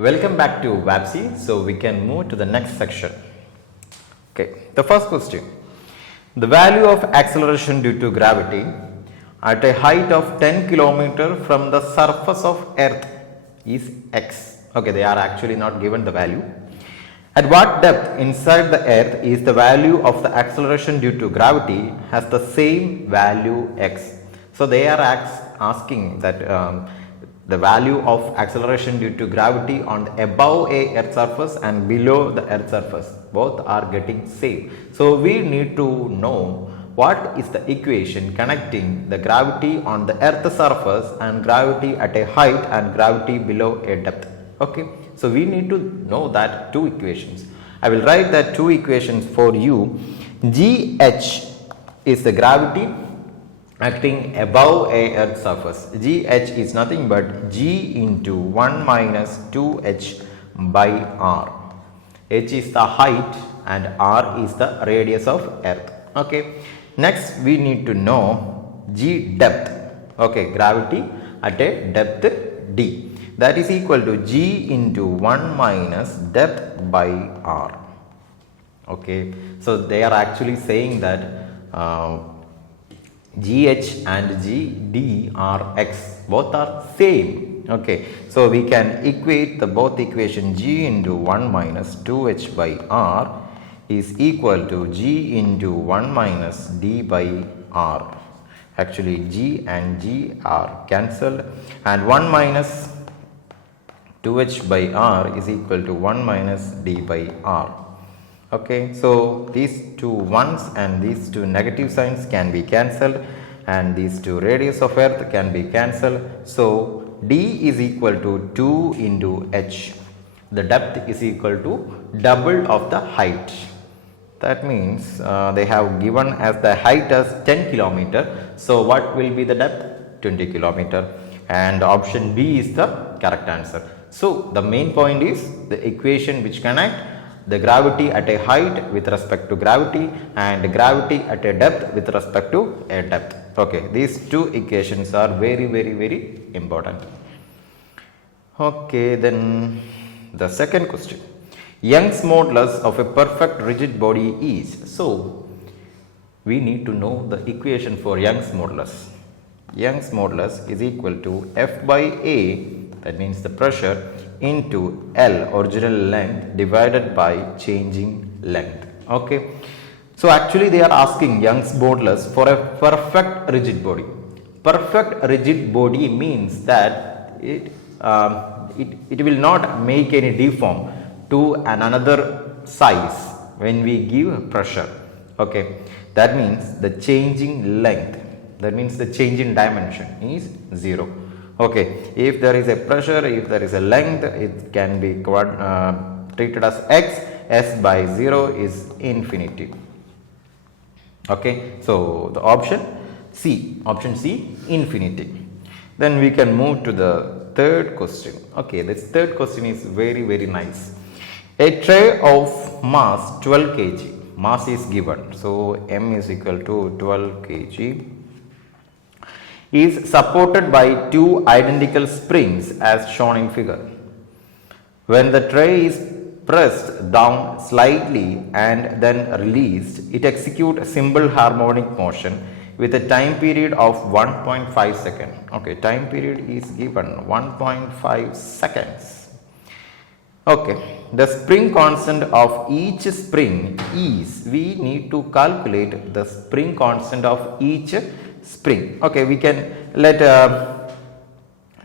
Welcome back to WAPSI. So we can move to the next section. Okay, the first question. The value of acceleration due to gravity at a height of 10 km from the surface of Earth is x. Okay, they are actually not given the value. At what depth inside the Earth is the value of the acceleration due to gravity has the same value x. So they are asking that the value of acceleration due to gravity on above a earth surface and below the earth surface, both are getting same. So we need to know what is the equation connecting the gravity on the earth surface and gravity at a height and gravity below a depth. Okay, so we need to know that two equations. I will write that two equations for you. GH is the gravity acting above a earth surface. GH is nothing but G into 1 minus 2h by r. H is the height and r is the radius of earth. Okay, next we need to know G depth. Okay, gravity at a depth d, that is equal to G into 1 minus depth by r. Okay, so they are actually saying that GH and GD are x, both are same. Okay, so we can equate the both equation. G into 1 minus 2h by r is equal to G into 1 minus d by r. Actually G and G are cancelled and 1 minus 2h by r is equal to 1 minus d by r. Okay, so these two ones and these two negative signs can be cancelled and these two radius of earth can be cancelled. So d is equal to 2 into h. The depth is equal to double of the height. That means they have given as the height as 10 km. So what will be the depth? 20 km. And option B is the correct answer. So the main point is the equation which connect the gravity at a height with respect to gravity and gravity at a depth with respect to a depth. Okay, these two equations are very important. Okay, then the second question. Young's modulus of a perfect rigid body is. So we need to know the equation for Young's modulus. Young's modulus is equal to F by A, that means the pressure, into L, original length, divided by changing length. Okay, so actually they are asking Young's modulus for a perfect rigid body. Perfect rigid body means that it will not make any deform to another size when we give pressure. Okay, that means the changing length, that means the change in dimension is 0. Okay, if there is a pressure, if there is a length, it can be treated as x. S by 0 is infinity. Okay, so the option C, infinity. Then we can move to the third question. Okay, this third question is very nice. A tray of mass 12 kg, mass is given, so m is equal to 12 kg, is supported by two identical springs as shown in figure. When the tray is pressed down slightly and then released, it executes a simple harmonic motion with a time period of 1.5 seconds. Okay, time period is given 1.5 seconds. Okay, the spring constant of each spring is, we need to calculate the spring constant of each spring. Okay, we can let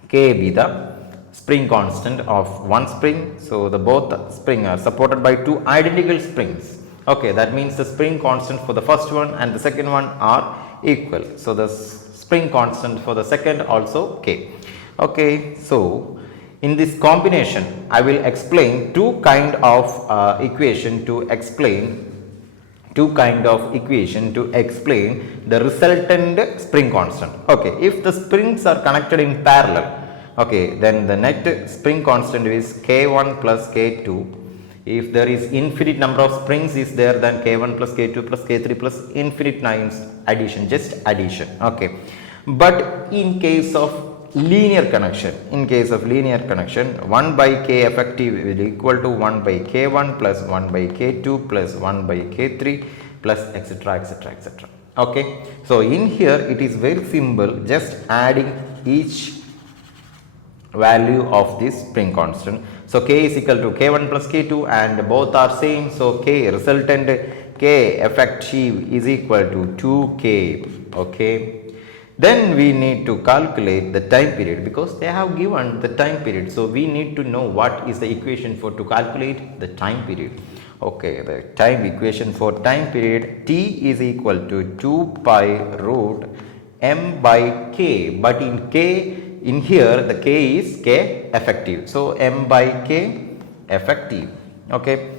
K be the spring constant of one spring. So the both spring are supported by two identical springs. Okay, that means the spring constant for the first one and the second one are equal. So the spring constant for the second also K. Okay, so in this combination I will explain two kind of equation to explain the resultant spring constant. Okay, if the springs are connected in parallel, okay, then the net spring constant is K1 plus K2. If there is infinite number of springs is there, then K1 plus K2 plus K3 plus infinite times addition, just addition. Okay, but in case of linear connection. In case of linear connection, 1 by k effective will equal to 1 by k1 plus 1 by k2 plus 1 by k3 plus etc etc etc. Okay, so in here it is very simple, just adding each value of this spring constant. So k is equal to k1 plus k2 and both are same, so k resultant k effective is equal to 2k. Okay, then we need to calculate the time period because they have given the time period, so we need to know what is the equation for to calculate the time period. Okay, the time equation for time period, t is equal to 2 pi root m by k, but in here the k is k effective, so m by k effective. Okay,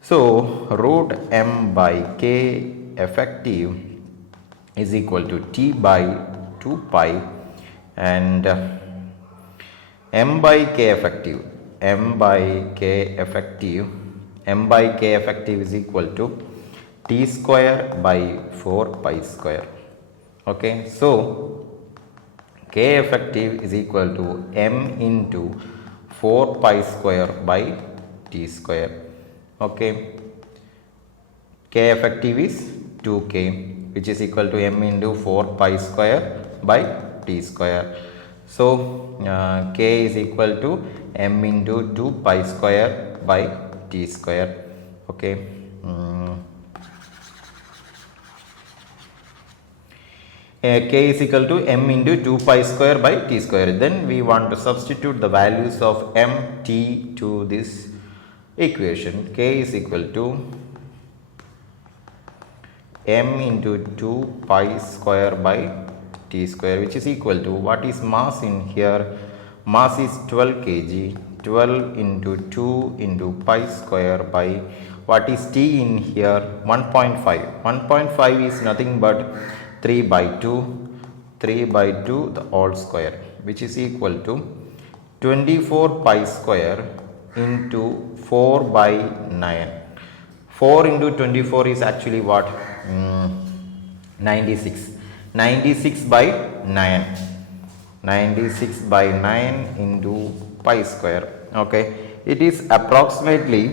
so root m by k effective is equal to t by 2 pi and m by k effective is equal to t square by 4 pi square. Okay, so k effective is equal to m into 4 pi square by t square. Okay, k effective is 2k, which is equal to m into 4 pi square by t square. So k is equal to m into 2 pi square by t square. Okay, k is equal to m into 2 pi square by t square. Then we want to substitute the values of m, t to this equation. K is equal to m into 2 pi square by t square, which is equal to, what is mass in here? Mass is 12 kg. 12 into 2 into pi square by, what is t in here? 1.5. 1.5 is nothing but 3 by 2 the whole square, which is equal to 24 pi square into 4 by 9. 4 into 24 is actually what? 96. 96 by 9. 96 by 9 into pi square. Okay, it is approximately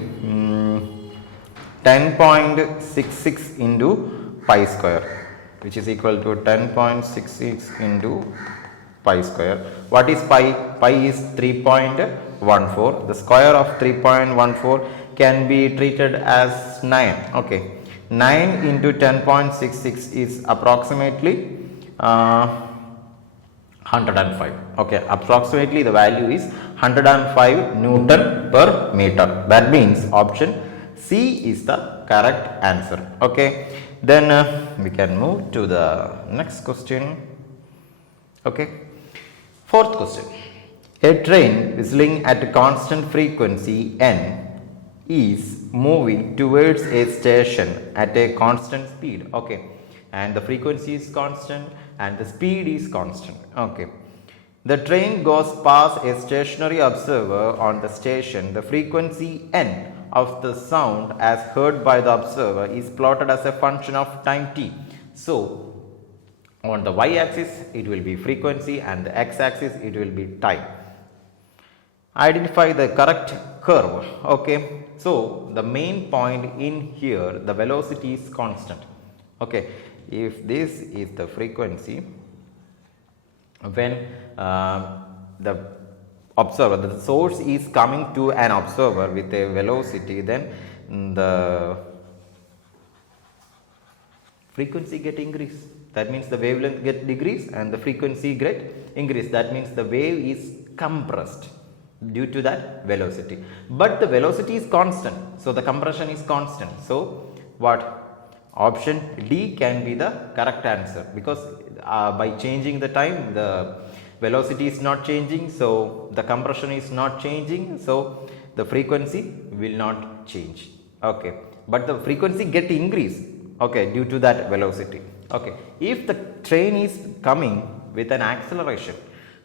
10.66 into pi square, which is equal to 10.66 into pi square. What is pi? Pi is 3.14. The square of 3.14 can be treated as 9. Okay, 9 into 10.66 is approximately 105. Okay, approximately the value is 105 Newton per meter. That means option C is the correct answer. Okay, then we can move to the next question. Okay, fourth question. A train whistling at a constant frequency n is moving towards a station at a constant speed. Okay, and the frequency is constant and the speed is constant. Okay, the train goes past a stationary observer on the station. The frequency n of the sound as heard by the observer is plotted as a function of time t. So on the y-axis it will be frequency and the x-axis it will be time. Identify the correct curve. Okay, so the main point in here, the velocity is constant. Okay, if this is the frequency, when the observer, the source is coming to an observer with a velocity, then the frequency get increased. That means the wavelength get decreased and the frequency get increased. That means the wave is compressed due to that velocity. But the velocity is constant, so the compression is constant. So what? Option D can be the correct answer, because by changing the time, the velocity is not changing, so the compression is not changing, so the frequency will not change. Okay, but the frequency get increased, okay, due to that velocity. Okay, if the train is coming with an acceleration,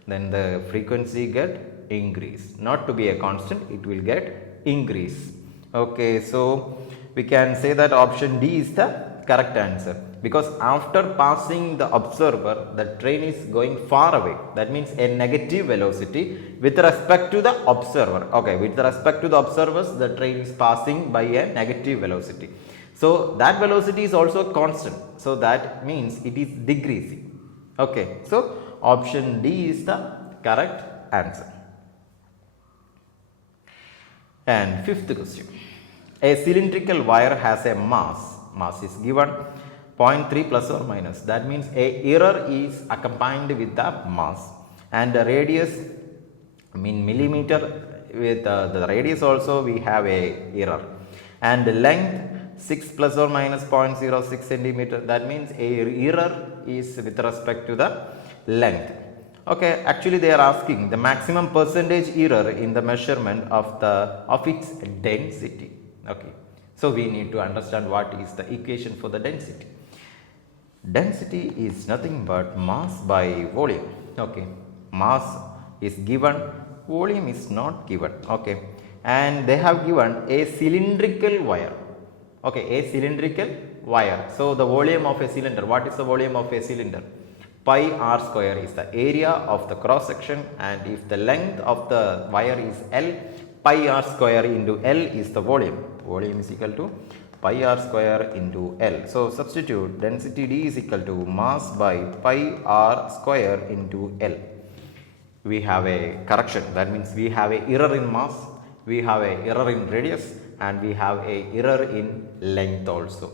then the frequency get increase, not to be a constant, it will get increase. Okay, so we can say that option D is the correct answer. because after passing the observer, the train is going far away. That means a negative velocity with respect to the observer. Okay, with respect to the observers, the train is passing by a negative velocity. So that velocity is also constant. So that means it is decreasing. Okay, so option D is the correct answer. And fifth question. A cylindrical wire has a mass is given 0.3 plus or minus. That means a error is accompanied with the mass, and the radius, millimeter, with the radius also we have a error, and the length 6 plus or minus 0.06 centimeter. That means a error is with respect to the length. Okay, actually they are asking the maximum percentage error in the measurement of its density. Okay, so we need to understand what is the equation for the density. Density is nothing but mass by volume. Okay, mass is given, volume is not given. Okay, and they have given a cylindrical wire. Okay, a cylindrical wire. So the volume of a cylinder, what is the volume of a cylinder? Pi r square is the area of the cross section, and if the length of the wire is L, pi r square into L is the volume. Volume is equal to pi r square into L. So substitute density D is equal to mass by pi r square into L. We have a correction. That means we have a error in mass, we have a error in radius, and we have a error in length also.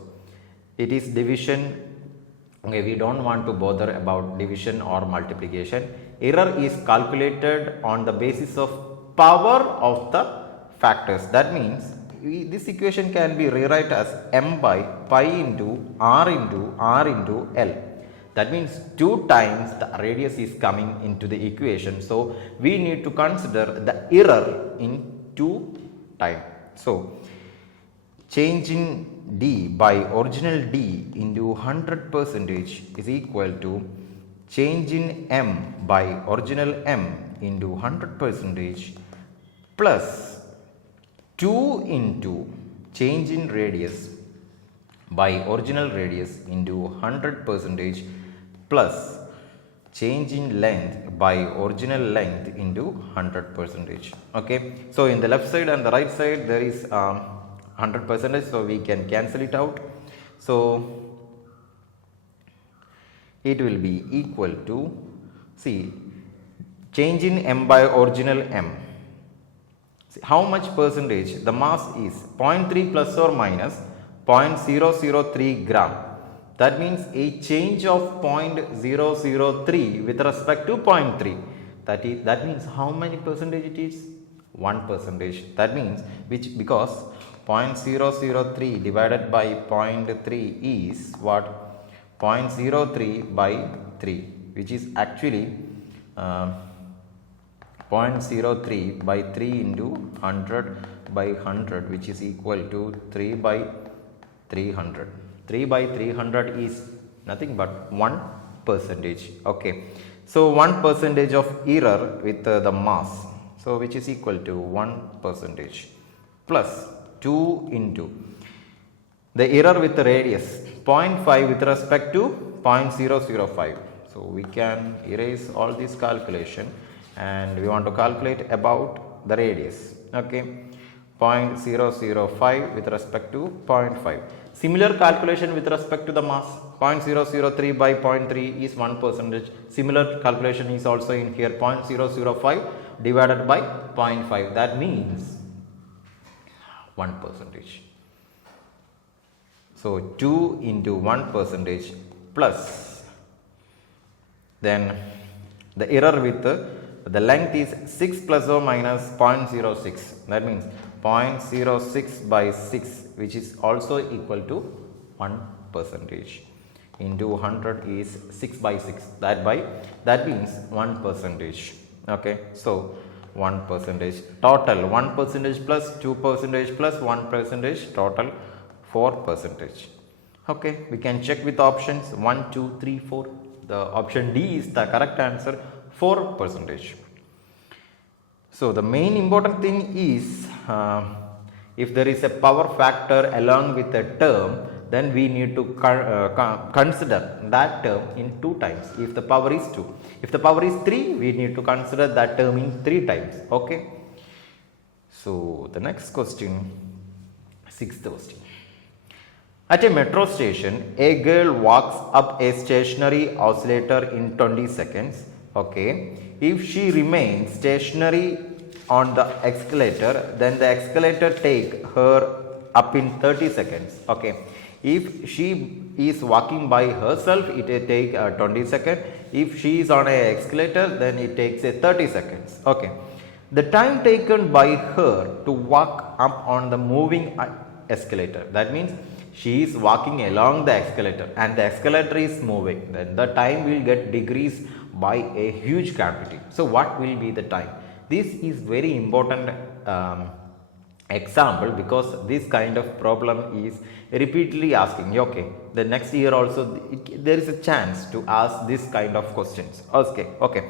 It is division. Okay, we don't want to bother about division or multiplication. Error is calculated on the basis of power of the factors. That means this equation can be rewrite as m by pi into r into L. That means 2 times the radius is coming into the equation. So we need to consider the error in 2 times. So change in D by original D into 100% is equal to change in M by original M into 100% plus 2 into change in radius by original radius into 100% plus change in length by original length into 100%. Okay, so in the left side and the right side there is 100%, so we can cancel it out. So it will be equal to, see, change in M by original M. See, how much percentage? The mass is 0.3 plus or minus 0.003 gram. That means a change of 0.003 with respect to 0.3. That means how many percentage it is? 1%. That means because 0.003 divided by 0.3 is what? 0.03 by 3, which is actually 0.03 by 3 into 100 by 100, which is equal to 3 by 300. 3 by 300 is nothing but 1%. Okay, so 1% of error with the mass, so which is equal to 1% plus 2 into the error with the radius 0.5 with respect to 0.005. So we can erase all this calculation and we want to calculate about the radius. Okay, 0.005 with respect to 0.5. Similar calculation with respect to the mass, 0.003 by 0.3 is 1%. Similar calculation is also in here, 0.005 divided by 0.5. That means 1%. So 2 into 1% plus, then the error with the length is 6 plus or minus 0.06. That means 0.06 by 6, which is also equal to 1%. Into 100 is 6 by 6. That means 1%. Okay, so 1%. Total 1% plus 2% plus 1%, total 4%. Okay, we can check with options 1, 2, 3, 4. The option D is the correct answer, 4%. So the main important thing is if there is a power factor along with a term, then we need to consider that term in 2 times if the power is 2. If the power is 3, we need to consider that term in 3 times. Okay. So the next question, 6th question. At a metro station, a girl walks up a stationary oscillator in 20 seconds. Okay. If she remains stationary on the escalator, then the escalator take her up in 30 seconds. Okay. If she is walking by herself, it will take 20 seconds. If she is on a escalator, then it takes a 30 seconds. Okay. The time taken by her to walk up on the moving escalator, that means she is walking along the escalator and the escalator is moving, then the time will get decreased by a huge quantity. So what will be the time? This is very important example, because this kind of problem is repeatedly asking. Okay, the next year also there is a chance to ask this kind of questions. Okay.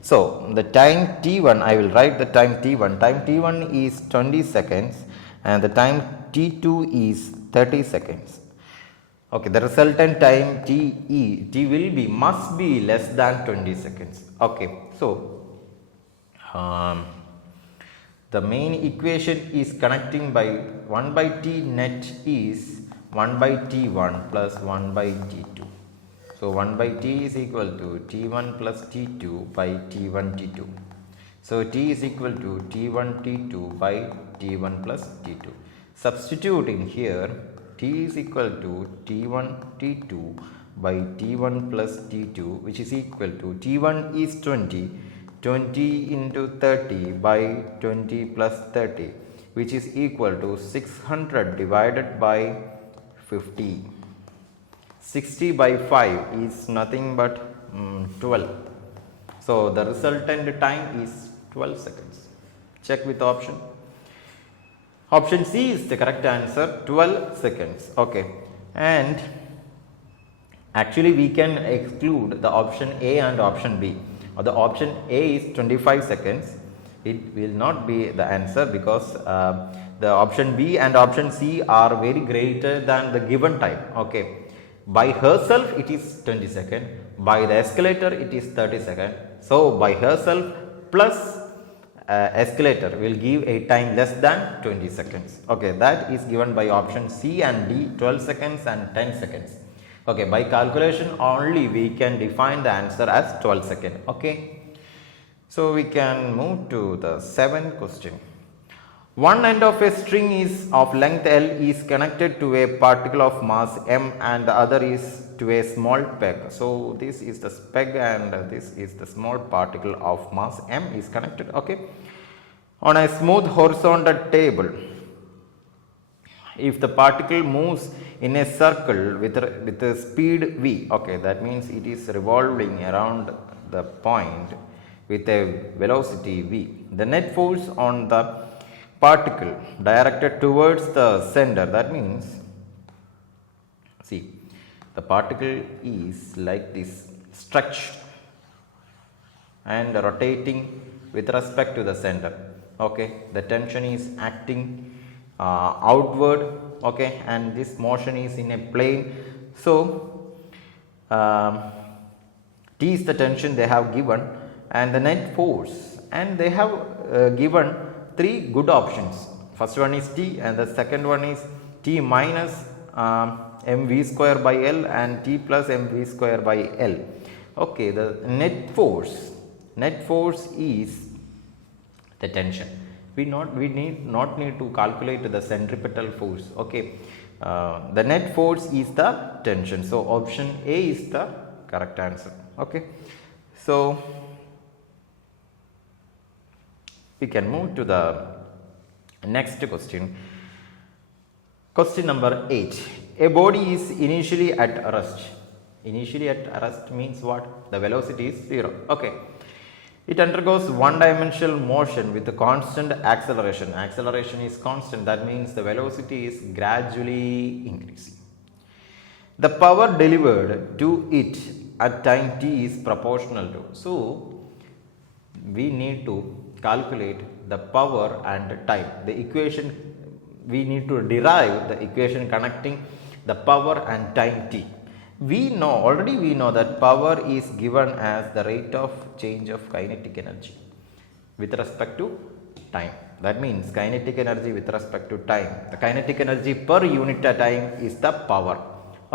So the time t1, I will write the time t1. Time t1 is 20 seconds and the time t2 is 30 seconds. Okay, the resultant time t will be, must be less than 20 seconds. Okay, so the main equation is connecting by 1 by t net is 1 by t1 plus 1 by t2. So 1 by t is equal to t1 plus t2 by t1 t2. So t is equal to t1 t2 by t1 plus t2. Substituting here, t is equal to t1 t2 by t1 plus t2, which is equal to t1 is 20 into 30 by 20 plus 30, which is equal to 600 divided by 50. 60 by 5 is nothing but 12. So the resultant time is 12 seconds. Check with the option. Option C is the correct answer, 12 seconds. Okay, and actually we can exclude the option A and option B. The option A is 25 seconds. It will not be the answer, because the option B and option C are very greater than the given time. Okay, by herself it is 20 seconds, by the escalator it is 30 seconds. So by herself plus escalator will give a time less than 20 seconds. Okay, that is given by option C and D, 12 seconds and 10 seconds. Okay, by calculation only we can define the answer as 12 seconds. Okay, so we can move to the 7th question. One end of a string is of length L is connected to a particle of mass m and the other is to a small peg. So this is the peg and this is the small particle of mass m is connected. Okay, on a smooth horizontal table. If the particle moves in a circle with a speed v, okay, that means it is revolving around the point with a velocity v. The net force on the particle directed towards the center, that means, see, the particle is like this, stretched and rotating with respect to the center. Okay, the tension is acting outward. Okay, and this motion is in a plane. So T is the tension they have given and the net force, and they have given 3 good options. First one is T and the second one is T minus mv square by L and T plus mv square by L. Okay, the net force is the tension. We need not to calculate the centripetal force. Okay, the net force is the tension. So option A is the correct answer. Okay, so we can move to the next question. Question number 8. A body is initially at rest. Initially at rest means what? The velocity is 0. Okay. It undergoes one-dimensional motion with a constant acceleration. Acceleration is constant. That means the velocity is gradually increasing. The power delivered to it at time t is proportional to. So we need to calculate the power and time. The equation, we need to derive the equation connecting the power and time t. Already we know that power is given as the rate of change of kinetic energy with respect to time. That means kinetic energy with respect to time. The kinetic energy per unit of time is the power.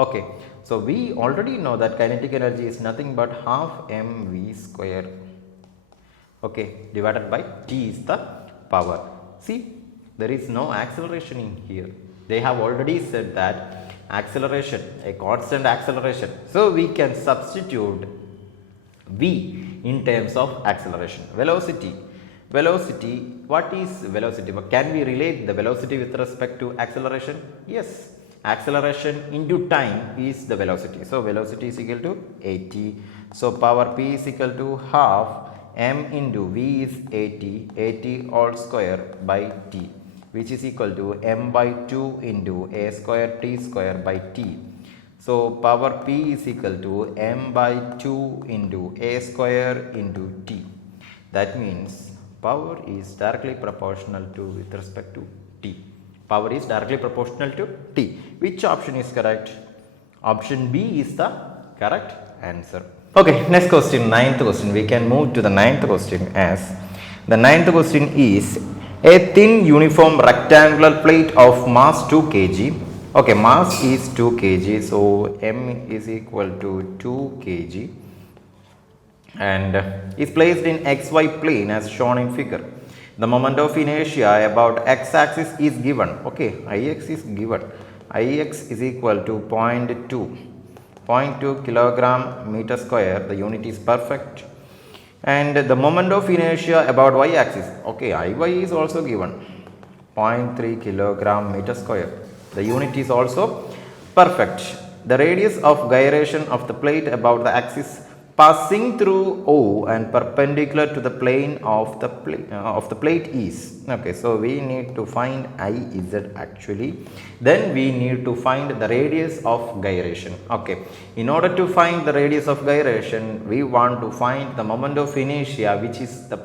Okay, so we already know that kinetic energy is nothing but half mv square. Okay, divided by t is the power. See, there is no acceleration in here. They have already said that acceleration, a constant acceleration. So we can substitute v in terms of acceleration. Velocity, what is velocity? Can we relate the velocity with respect to acceleration? Yes, acceleration into time is the velocity. So velocity is equal to at. So power p is equal to half m into v is at all square by t, which is equal to m by 2 into a square t square by t. So power p is equal to m by 2 into a square into t. That means power is directly proportional to with respect to t. Power is directly proportional to t. Which option is correct? Option B is the correct answer. Okay, next question, ninth question. We can move to the ninth question as the ninth question is a thin uniform rectangular plate of mass 2 kg. Okay, mass is 2 kg, so m is equal to 2 kg and is placed in xy plane as shown in figure. The moment of inertia about x-axis is given. Okay, Ix is given. Ix is equal to 0.2 kilogram meter square. The unit is perfect. And the moment of inertia about y-axis. Okay, Iy is also given. 0.3 kilogram meter square. The unit is also perfect. The radius of gyration of the plate about the axis passing through O and perpendicular to the plane of the plate is. Okay, so we need to find Iz actually. Then we need to find the radius of gyration. Okay, in order to find the radius of gyration, we want to find the moment of inertia, which is the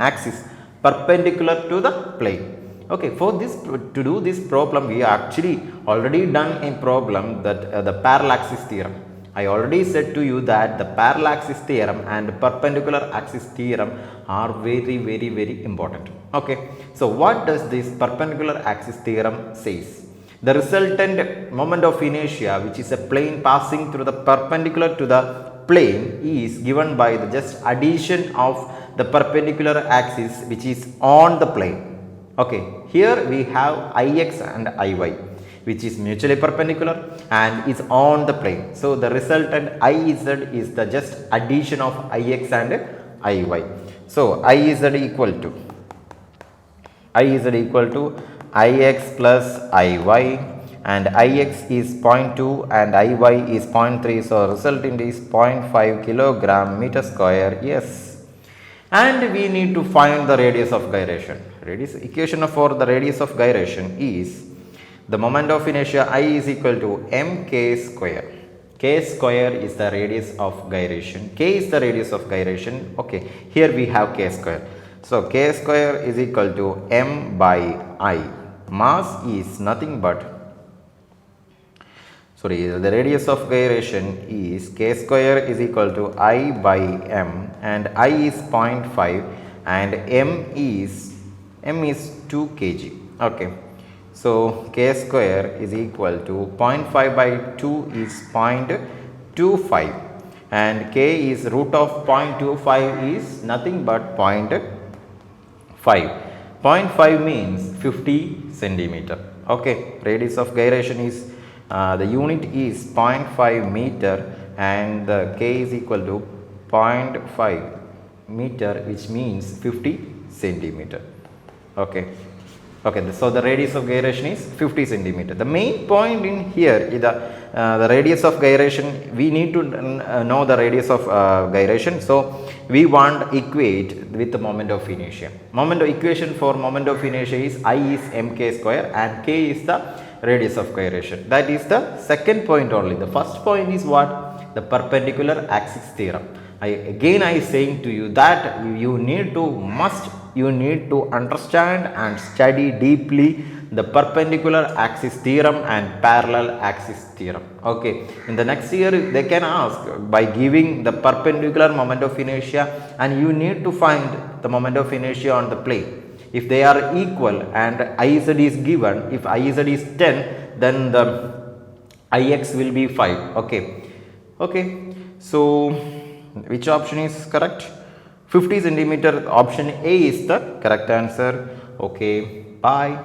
axis perpendicular to the plane. Okay, for this, to do this problem, we actually already done a problem that the parallaxis theorem. I already said to you that the parallaxis theorem and perpendicular axis theorem are very important. Okay, so what does this perpendicular axis theorem says? The resultant moment of inertia, which is a plane passing through the perpendicular to the plane, is given by the just addition of the perpendicular axis which is on the plane. Okay, here we have Ix and Iy, which is mutually perpendicular and is on the plane. So the resultant Iz is the just addition of Ix and Iy. So Iz equal to Ix plus Iy, and Ix is 0.2 and Iy is 0.3. So resultant is 0.5 kilogram meter square. Yes, and we need to find the radius of gyration. Equation for the radius of gyration is the moment of inertia I is equal to mk square. K square is the radius of gyration. K is the radius of gyration. Okay, here we have k square. So k square is equal to m by I. Mass is nothing but, the radius of gyration is k square is equal to I by m, and I is 0.5 and m is 2 kg. Okay, so k square is equal to 0.5 by 2 is 0.25 and k is root of 0.25 is nothing but 0.5. 0.5 means 50 centimeter. Okay, radius of gyration is the unit is 0.5 meter and the k is equal to 0.5 meter, which means 50 centimeter. Okay. Okay, so the radius of gyration is 50 centimeter. The main point in here is the radius of gyration. We need to know the radius of gyration. So we want equate with the moment of inertia. Equation for moment of inertia is I is mk square and k is the radius of gyration. That is the second point only. The first point is what? The perpendicular axis theorem. I saying to you that you need to must you need to understand and study deeply the perpendicular axis theorem and parallel axis theorem. Okay, in the next year they can ask by giving the perpendicular moment of inertia, and you need to find the moment of inertia on the plane. If they are equal and Iz is given, if Iz is 10, then the Ix will be 5. Okay, so which option is correct? 50 centimeter, option A is the correct answer. Okay, bye.